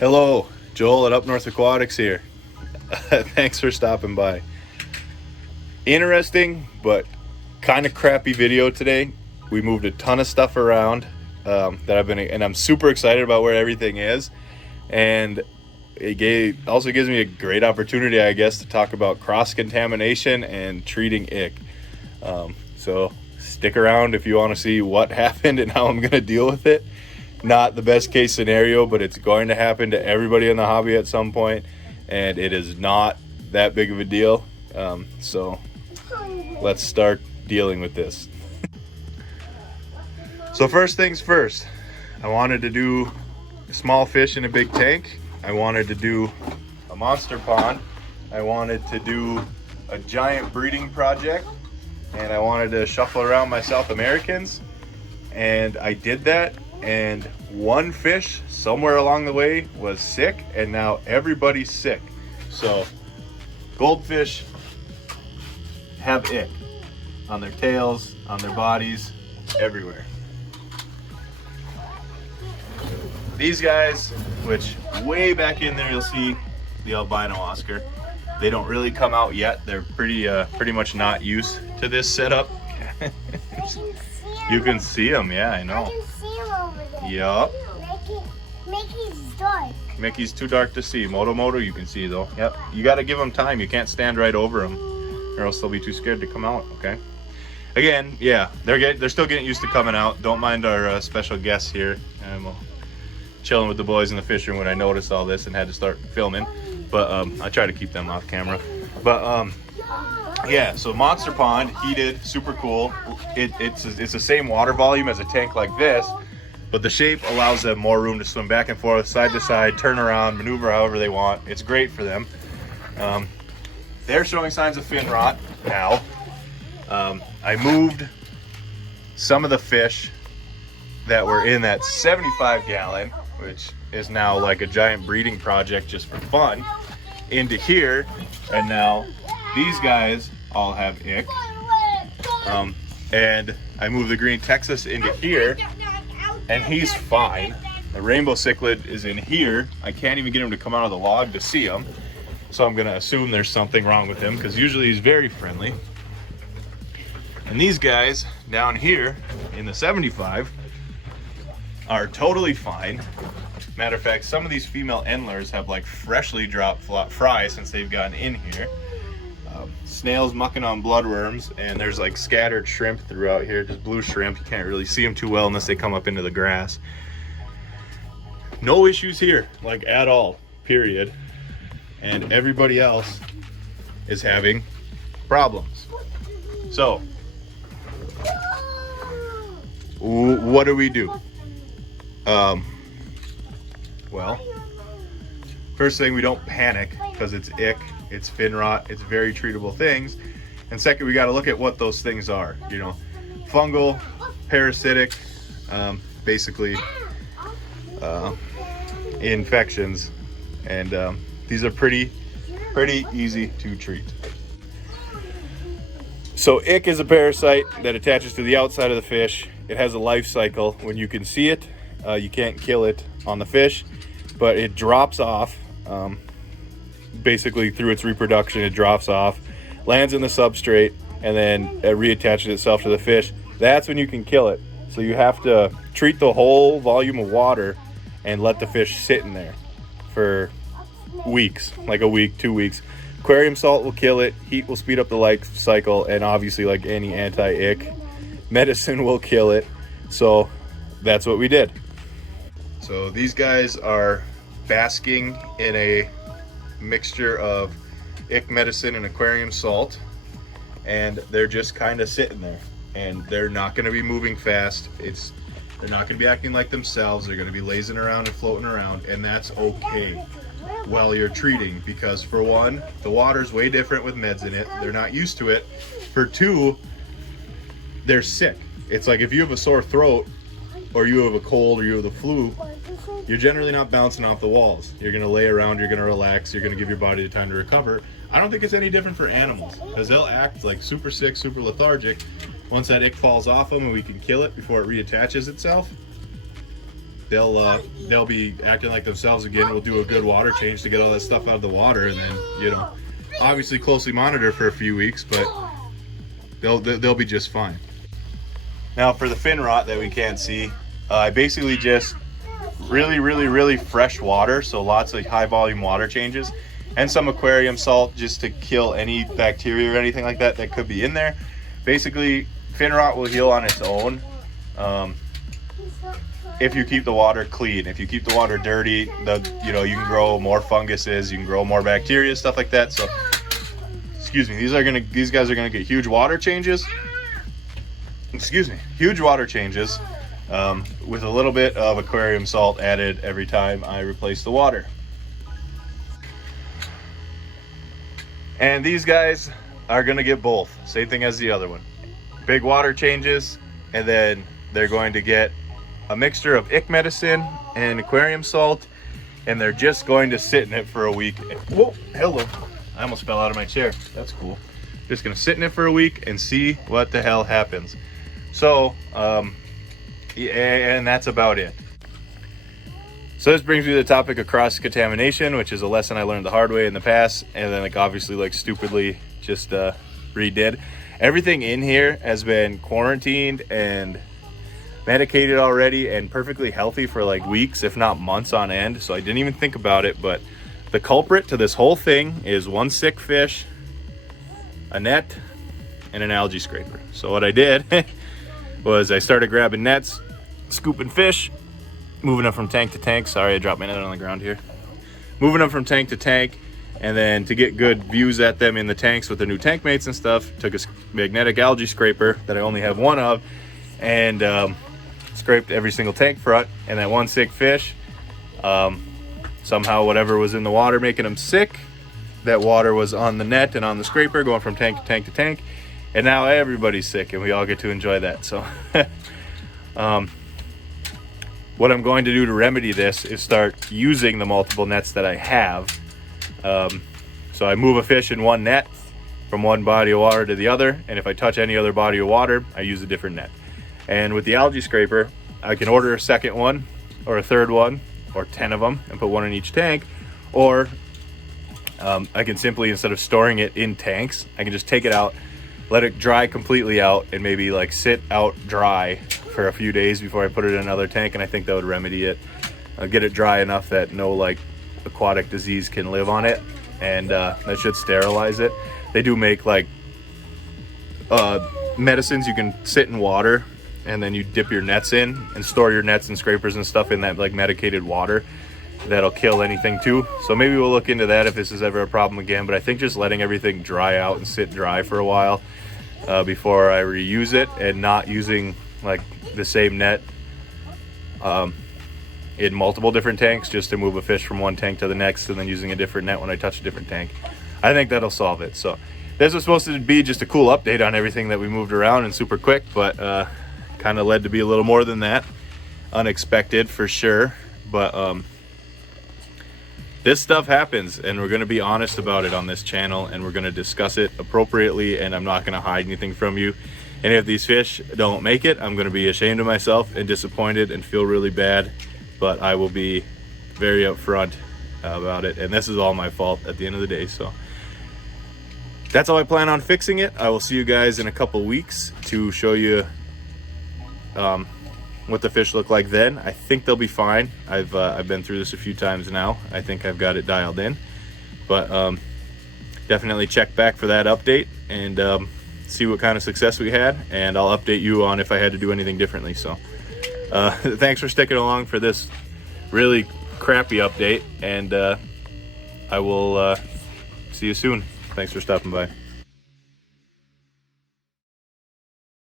Hello, Joel at Up North Aquatics here. Thanks for stopping by. Interesting, but kind of crappy video today. We moved a ton of stuff around and I'm super excited about where everything is. And also gives me a great opportunity, I guess, to talk about cross-contamination and treating ick. So stick around if you want to see what happened and how I'm going to deal with it. Not the best case scenario, but it's going to happen to everybody in the hobby at some point, and it is not that big of a deal. So let's start dealing with this. So first things first, I wanted to do small fish in a big tank. I wanted to do a monster pond. I wanted to do a giant breeding project, and I wanted to shuffle around my South Americans, and I did that. And one fish somewhere along the way was sick, and now everybody's sick. So goldfish have ick on their tails, on their bodies, everywhere. These guys, which way back in there you'll see the albino Oscar, they don't really come out yet. They're pretty much not used to this setup. You can see them, yeah, I know. Yup. Mickey's dark. Mickey's too dark to see. Moto, you can see though. Yep. You got to give them time. You can't stand right over them, or else they'll be too scared to come out. Okay. Again, yeah, they're still getting used to coming out. Don't mind our special guests here. I'm chilling with the boys in the fish room when I noticed all this and had to start filming. But I try to keep them off camera. But yeah. So monster pond, heated, super cool. It's the same water volume as a tank like this. But the shape allows them more room to swim back and forth, side to side, turn around, maneuver however they want. It's great for them. They're showing signs of fin rot now. I moved some of the fish that were in that 75 gallon, which is now like a giant breeding project just for fun, into here. And now these guys all have ick. And I moved the green Texas into here. And he's fine. The rainbow cichlid is in here. I can't even get him to come out of the log to see him. So I'm gonna assume there's something wrong with him, because usually he's very friendly. And these guys down here in the 75 are totally fine. Matter of fact, some of these female endlers have like freshly dropped fry since they've gotten in here. Snails mucking on bloodworms, and there's like scattered shrimp throughout here, just blue shrimp. You can't really see them too well unless they come up into the grass. No issues here, like at all, period. And everybody else is having problems. So what do we do? Well, first thing, we don't panic because it's ick. It's fin rot, it's very treatable things. And second, we got to look at what those things are. You know, fungal, parasitic, basically infections. And these are pretty easy to treat. So ick is a parasite that attaches to the outside of the fish. It has a life cycle. When you can see it, you can't kill it on the fish, but it drops off. Basically through its reproduction, it drops off, lands in the substrate, and then it reattaches itself to the fish. That's when you can kill it. So you have to treat the whole volume of water and let the fish sit in there for weeks, like a week, 2 weeks. Aquarium salt will kill it, heat will speed up the life cycle, and obviously, like any anti-ick, medicine will kill it. So that's what we did. So these guys are basking in a mixture of ick medicine and aquarium salt, and they're just kind of sitting there, and they're not going to be moving fast. They're not going to be acting like themselves. They're going to be lazing around and floating around, and that's okay while you're treating, because for one, the water's way different with meds in it. They're not used to it. For two, they're sick. It's like if you have a sore throat, or you have a cold, or you have the flu, you're generally not bouncing off the walls. You're gonna lay around, you're gonna relax, you're gonna give your body the time to recover. I don't think it's any different for animals, because they'll act like super sick, super lethargic. Once that ick falls off them and we can kill it before it reattaches itself, they'll be acting like themselves again. We'll do a good water change to get all that stuff out of the water, and then, you know, obviously closely monitor for a few weeks, but they'll be just fine. Now for the fin rot that we can't see, I basically just really fresh water, so lots of high volume water changes, and some aquarium salt just to kill any bacteria or anything like that that could be in there. Basically, fin rot will heal on its own if you keep the water clean. If you keep the water dirty, you know, you can grow more funguses, you can grow more bacteria, stuff like that. So, excuse me, these guys are gonna get huge water changes. Huge water changes with a little bit of aquarium salt added every time I replace the water. And these guys are gonna get both, same thing as the other one. Big water changes, and then they're going to get a mixture of ick medicine and aquarium salt, and they're just going to sit in it for a week. Whoa, hello. I almost fell out of my chair. That's cool. Just gonna sit in it for a week and see what the hell happens. So, and that's about it. So this brings me to the topic of cross-contamination, which is a lesson I learned the hard way in the past, and then obviously stupidly just redid. Everything in here has been quarantined and medicated already and perfectly healthy for weeks, if not months on end. So I didn't even think about it, but the culprit to this whole thing is one sick fish, a net, and an algae scraper. So what I did was I started grabbing nets, scooping fish, moving them from tank to tank. Sorry, I dropped my net on the ground here. Moving them from tank to tank, and then to get good views at them in the tanks with the new tank mates and stuff, took a magnetic algae scraper that I only have one of, and scraped every single tank front. And that one sick fish, somehow whatever was in the water making them sick, that water was on the net and on the scraper going from tank to tank to tank, and now everybody's sick and we all get to enjoy that. So what I'm going to do to remedy this is start using the multiple nets that I have. So I move a fish in one net from one body of water to the other, and if I touch any other body of water, I use a different net. And with the algae scraper, I can order a second one or a third one or 10 of them and put one in each tank, or I can simply, instead of storing it in tanks, I can just take it out, let it dry completely out, and maybe sit out dry for a few days before I put it in another tank, and I think that would remedy it. I'll get it dry enough that no aquatic disease can live on it, and that should sterilize it. They do make medicines you can sit in water, and then you dip your nets in and store your nets and scrapers and stuff in that medicated water. That'll kill anything too. So maybe we'll look into that if this is ever a problem again, but I think just letting everything dry out and sit dry for a while before I reuse it, and not using the same net in multiple different tanks just to move a fish from one tank to the next, and then using a different net when I touch a different tank. I think that'll solve it. So this was supposed to be just a cool update on everything that we moved around and super quick, but kind of led to be a little more than that. Unexpected for sure, but this stuff happens, and we're going to be honest about it on this channel, and we're going to discuss it appropriately, and I'm not going to hide anything from you. And if these fish don't make it, I'm going to be ashamed of myself and disappointed and feel really bad, but I will be very upfront about it, and this is all my fault at the end of the day. So that's how I plan on fixing it. I will see you guys in a couple weeks to show you what the fish look like then. I think they'll be fine. I've been through this a few times now. I think I've got it dialed in, but definitely check back for that update and see what kind of success we had, and I'll update you on if I had to do anything differently. So thanks for sticking along for this really crappy update, and I will see you soon. Thanks for stopping by.